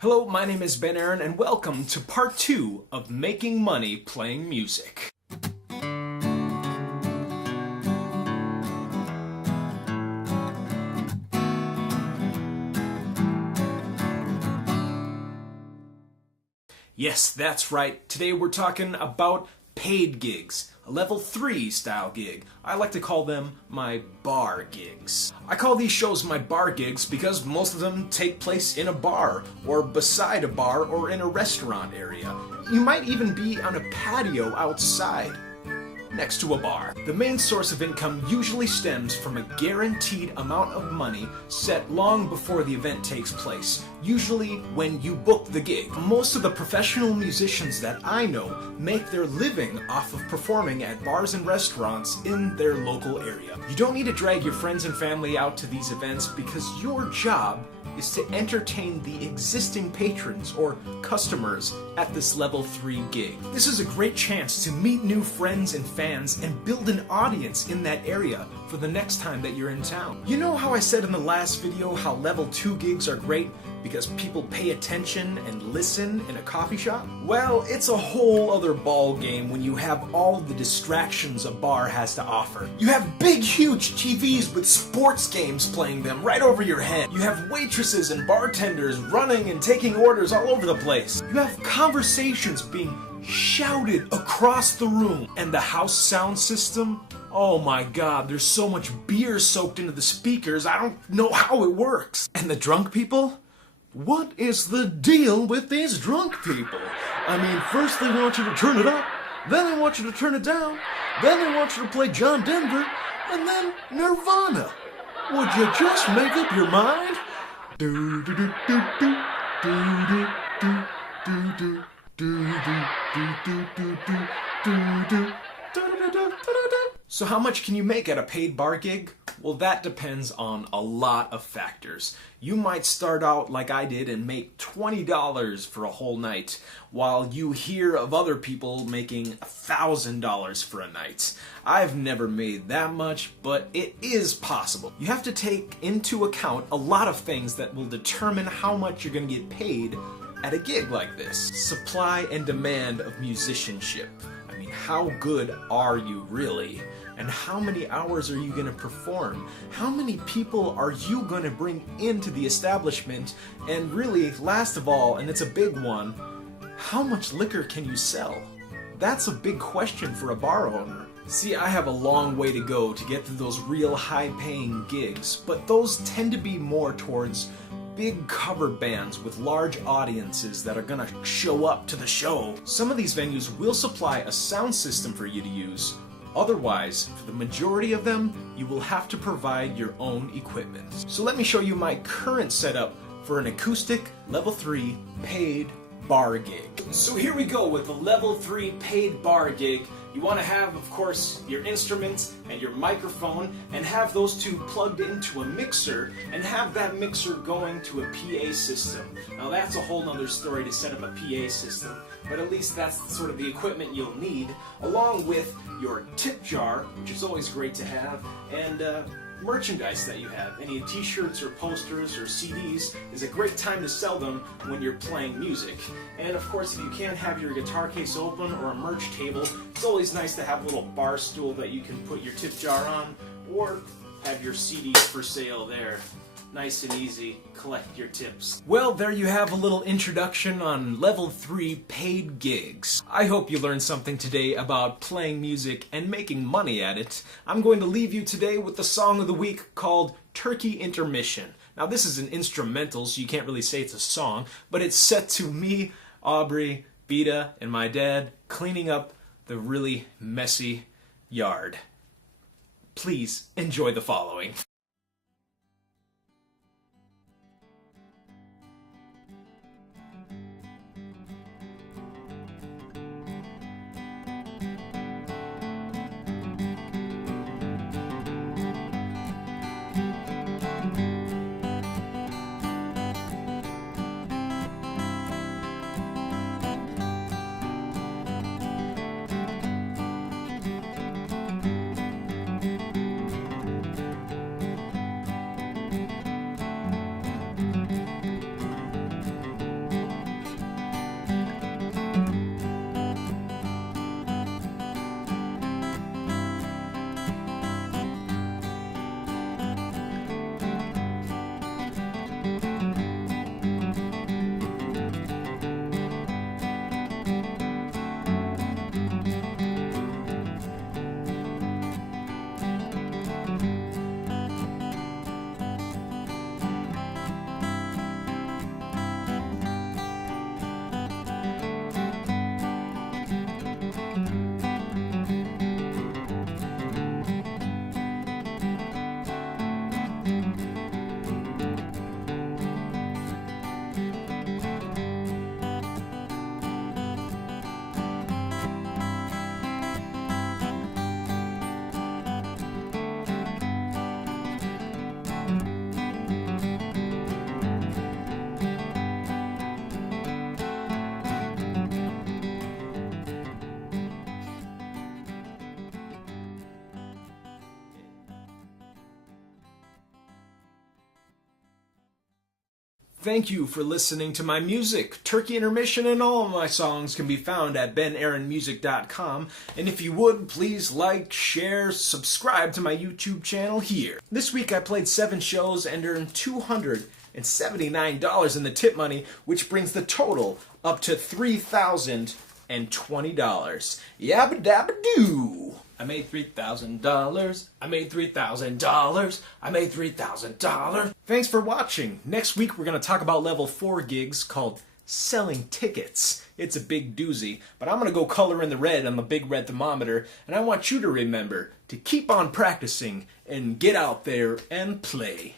Hello, my name is Ben Aaron, and welcome to part 2 of Making Money Playing Music. Yes, that's right. Today we're talking about paid gigs. A level 3 style gig. I like to call them my bar gigs. I call these shows my bar gigs because most of them take place in a bar, or beside a bar, or in a restaurant area. You might even be on a patio outside, next to a bar. The main source of income usually stems from a guaranteed amount of money set long before the event takes place, usually when you book the gig. Most of the professional musicians that I know make their living off of performing at bars and restaurants in their local area. You don't need to drag your friends and family out to these events because your job is to entertain the existing patrons or customers at this level 3 gig. This is a great chance to meet new friends and fans and build an audience in that area for the next time that you're in town. You know how I said in the last video how level 2 gigs are great because people pay attention and listen in a coffee shop? Well, it's a whole other ball game when you have all the distractions a bar has to offer. You have big, huge TVs with sports games playing them right over your head. You have waitresses and bartenders running and taking orders all over the place. You have conversations being shouted across the room. And the house sound system? Oh my god, there's so much beer soaked into the speakers, I don't know how it works. And the drunk people? What is the deal with these drunk people? I mean, first they want you to turn it up, then they want you to turn it down, then they want you to play John Denver, and then Nirvana. Would you just make up your mind? Do do do do do do do do do do do do do do do. So how much can you make at a paid bar gig? Well, that depends on a lot of factors. You might start out like I did and make $20 for a whole night, while you hear of other people making $1,000 for a night. I've never made that much, but it is possible. You have to take into account a lot of things that will determine how much you're going to get paid at a gig like this. Supply and demand of musicianship. I mean, how good are you really? And how many hours are you going to perform? How many people are you going to bring into the establishment? And really, last of all, and it's a big one, how much liquor can you sell? That's a big question for a bar owner. See, I have a long way to go to get to those real high-paying gigs, but those tend to be more towards big cover bands with large audiences that are gonna show up to the show. Some of these venues will supply a sound system for you to use. Otherwise, for the majority of them, you will have to provide your own equipment. So let me show you my current setup for an acoustic level 3 paid bar gig. So here we go with the level 3 paid bar gig. You want to have, of course, your instruments and your microphone and have those two plugged into a mixer and have that mixer going to a PA system. Now that's a whole nother story to set up a PA system, but at least that's sort of the equipment you'll need, along with your tip jar, which is always great to have, and merchandise that you have. Any t-shirts or posters or CDs is a great time to sell them when you're playing music. And of course, if you can't have your guitar case open or a merch table, it's always nice to have a little bar stool that you can put your tip jar on, or have your CDs for sale there. Nice and easy, collect your tips. Well, there you have a little introduction on level 3 paid gigs. I hope you learned something today about playing music and making money at it. I'm going to leave you today with the song of the week called Turkey Intermission. Now this is an instrumental, so you can't really say it's a song, but it's set to me, Aubrey, Beta, and my dad cleaning up the really messy yard. Please enjoy the following. Thank you for listening to my music. Turkey Intermission and all of my songs can be found at benaaronmusic.com. And if you would, please like, share, subscribe to my YouTube channel here. This week I played 7 shows and earned $279 in the tip money, which brings the total up to $3,020. Yabba dabba doo! I made $3,000. I made $3,000. I made $3,000. Thanks for watching. Next week we're going to talk about level 4 gigs called selling tickets. It's a big doozy, but I'm going to go color in the red on the big red thermometer, and I want you to remember to keep on practicing and get out there and play.